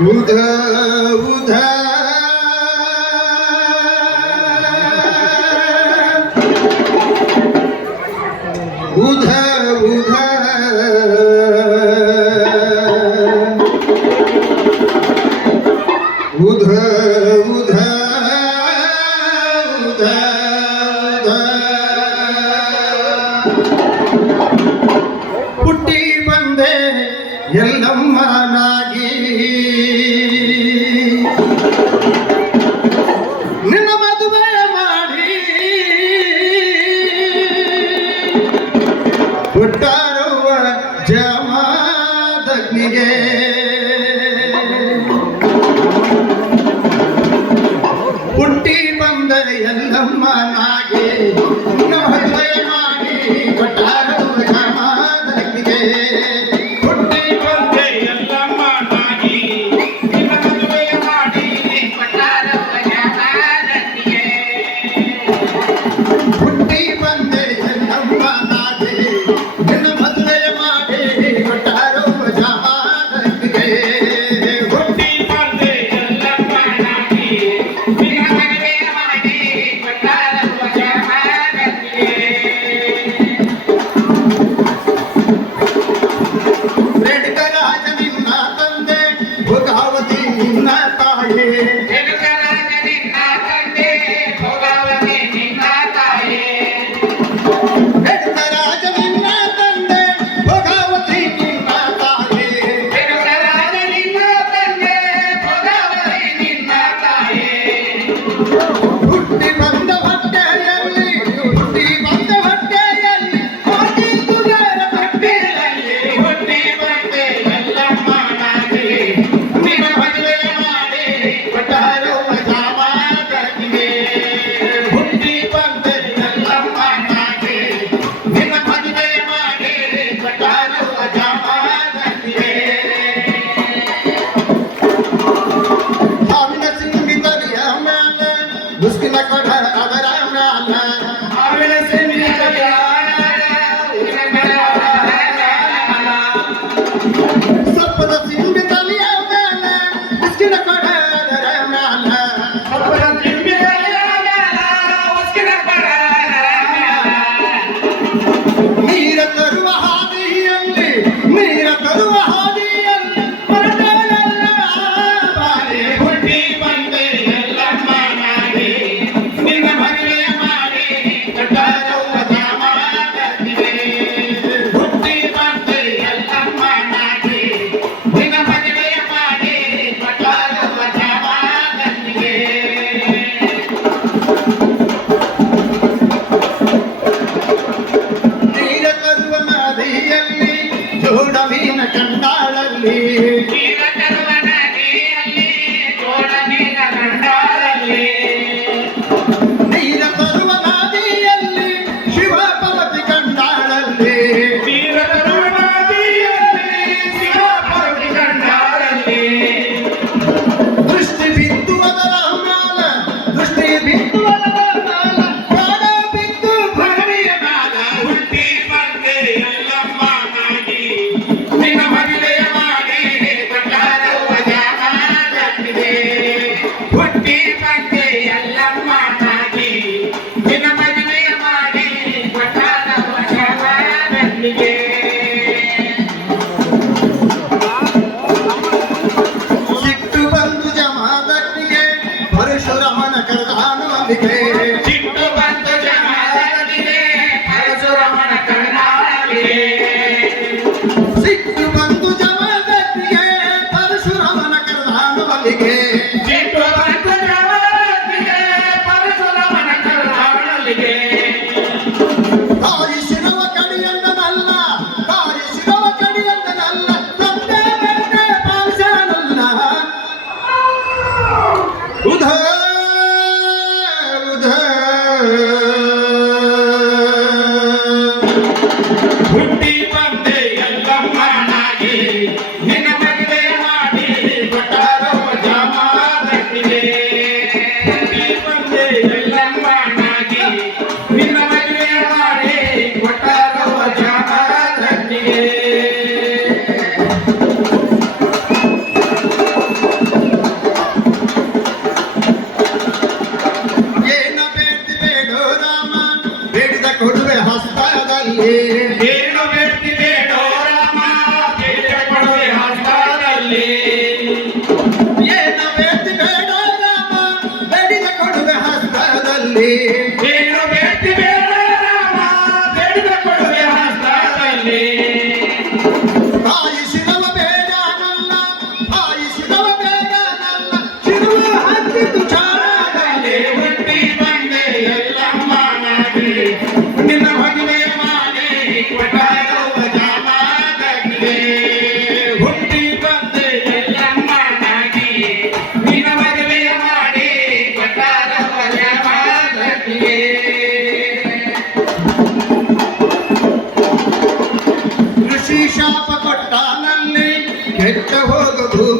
বুধা বুধা বুধা বুধা বুধা বুধা বুধা ಎಲ್ಲಮ್ಮನಾಗಿ. ನಿನ್ನ ಮದುವೆ ಮಾಡಿ. ಹುಟ್ಟಾರುವ ಜಮಾದಗ್ನಿಗೆ. ಹುಟ್ಟಿ ಬಂದರೆ ಎಲ್ಲಮ್ಮನಾಗಿ. Thank you. para ti. Sempre a roda do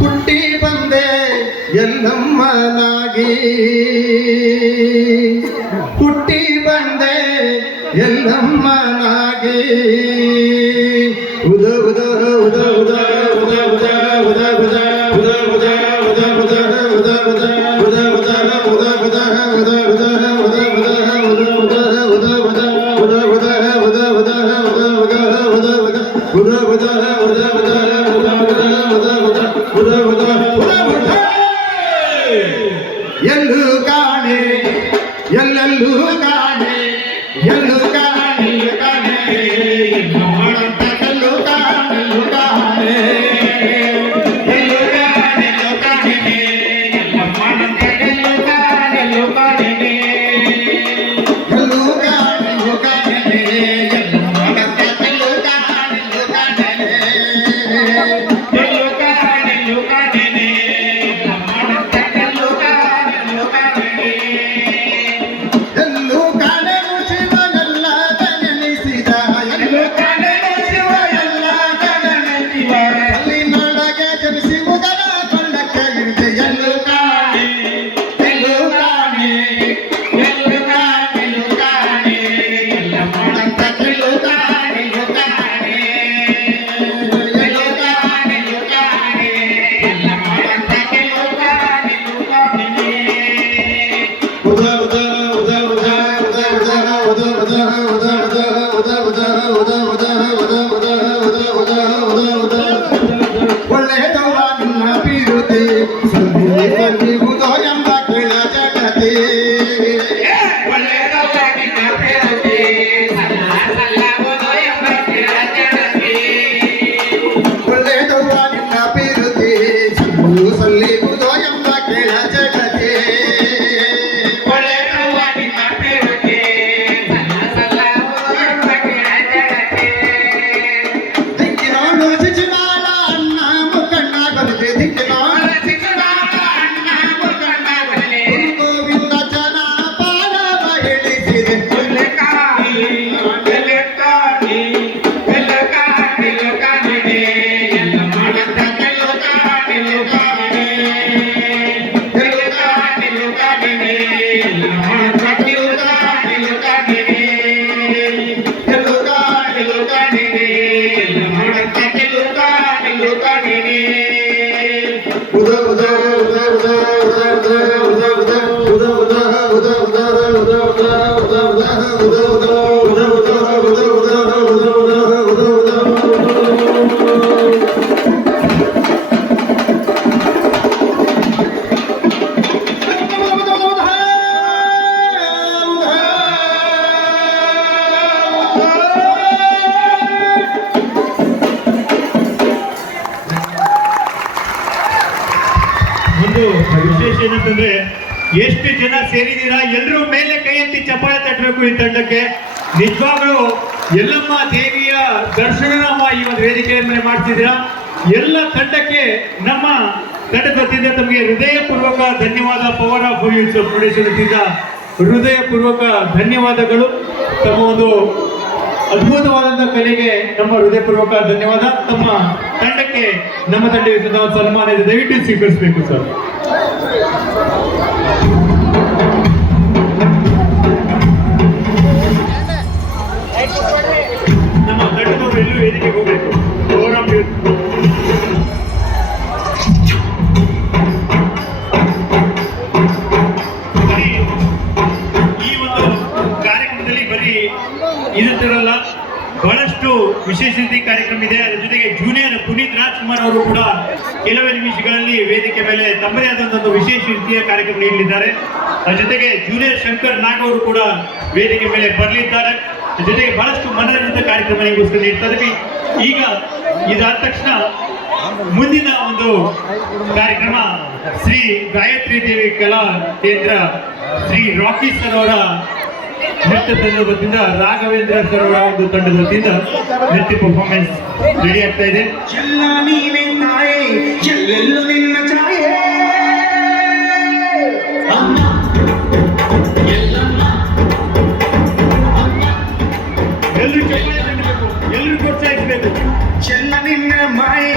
ಹುಟ್ಟಿ ಬಂದೆ ಎಲ್ಲಮ್ಮನಾಗಿ ಹುಟ್ಟಿ ಬಂದೆ ಎಲ್ಲಮ್ಮನಾಗಿ ಉದ ಉದ ಉದ ಉದ ಉದ ಉದ ಉದ ಉದ ಉದ ಉದ ಉದ ಉದ ಉದ ಉದ ಎಷ್ಟು ಜನ ಸೇರಿದ್ದೀರಾ? ಎಲ್ಲರೂ ಮೇಲೆ ಕೈ ಎತ್ತಿ ಚಪ್ಪಾಳೆ ತಟ್ಟಬೇಕು ಈ ತಂಡಕ್ಕೆ. ನಿಜವಾಗ್ಲೂ ಎಲ್ಲಮ್ಮ ದೇವಿಯ ದರ್ಶನ ಈ ಒಂದು ವೇದಿಕೆ ಮೇಲೆ ಮಾಡ್ತಿದ್ದೀರಾ? ಎಲ್ಲ ತಂಡಕ್ಕೆ ನಮ್ಮ ತಂಡದ ವತಿಯಿಂದ ತಮಗೆ ಹೃದಯಪೂರ್ವಕ ಧನ್ಯವಾದ. ಪವರ್ ಆಫ್ ಫೌಂಡೇಶನ್ ಹೃದಯ ಹೃದಯಪೂರ್ವಕ ಧನ್ಯವಾದಗಳು. ತಮ್ಮ ಒಂದು ಅದ್ಭುತವಾದಂತಹ ಕಲೆಗೆ ನಮ್ಮ ಹೃದಯಪೂರ್ವಕ ಧನ್ಯವಾದ. ತಮ್ಮ ತಂಡಕ್ಕೆ ನಮ್ಮ ತಂಡ ಸನ್ಮಾನ ದಯವಿಟ್ಟು ಸ್ವೀಕರಿಸಬೇಕು ಸರ್. ಬಹಳಷ್ಟು ವಿಶೇಷ ರೀತಿ ಕಾರ್ಯಕ್ರಮ ಇದೆ. ಅದರ ಜೊತೆಗೆ ಜೂನಿಯರ್ ಪುನೀತ್ ರಾಜ್ಕುಮಾರ್ ಅವರು ಕೂಡ ಕೆಲವೇ ನಿಮಿಷಗಳಲ್ಲಿ ವೇದಿಕೆ ಮೇಲೆ ತಮ್ಮದೇ ಆದಂತಹ ಒಂದು ವಿಶೇಷ ರೀತಿಯ ಕಾರ್ಯಕ್ರಮ ನೀಡಲಿದ್ದಾರೆ. ಅದರ ಜೊತೆಗೆ ಜೂನಿಯರ್ ಶಂಕರ್ ನಾಗ್ ಅವರು ಕೂಡ ವೇದಿಕೆ ಮೇಲೆ ಬರಲಿದ್ದಾರೆ. ಜೊತೆಗೆ ಬಹಳಷ್ಟು ಮನರಂಜಿತ ಕಾರ್ಯಕ್ರಮ ನಿಮಗೋಸ್ಕರ ನೀಡ್ತಾ ಇದ್ದೀವಿ ಈಗ ಇದಾದ ತಕ್ಷಣ ಮುಂದಿನ ಒಂದು ಕಾರ್ಯಕ್ರಮ ಶ್ರೀ ಗಾಯತ್ರಿ ದೇವಿ ಕಲಾ ಕೇಂದ್ರ ಶ್ರೀ ರಾಕಿ ಸರ್ ಅವರ ನೃತ್ಯದ ಗೊತ್ತಿಂದ ರಾಘವೇಂದ್ರ ಒಂದು ತಂಡದ ಗೊತ್ತಿಂದ ನೃತ್ಯ ಪರ್ಫಾರ್ಮೆನ್ಸ್ ರೆಡಿ ಆಗ್ತಾ ಇದೆ ಎಲ್ಲರೂ ಪ್ರೋತ್ಸಾಹಿಸಬೇಕು ಚೆನ್ನ ನಿನ್ನ ಮಾಯೆ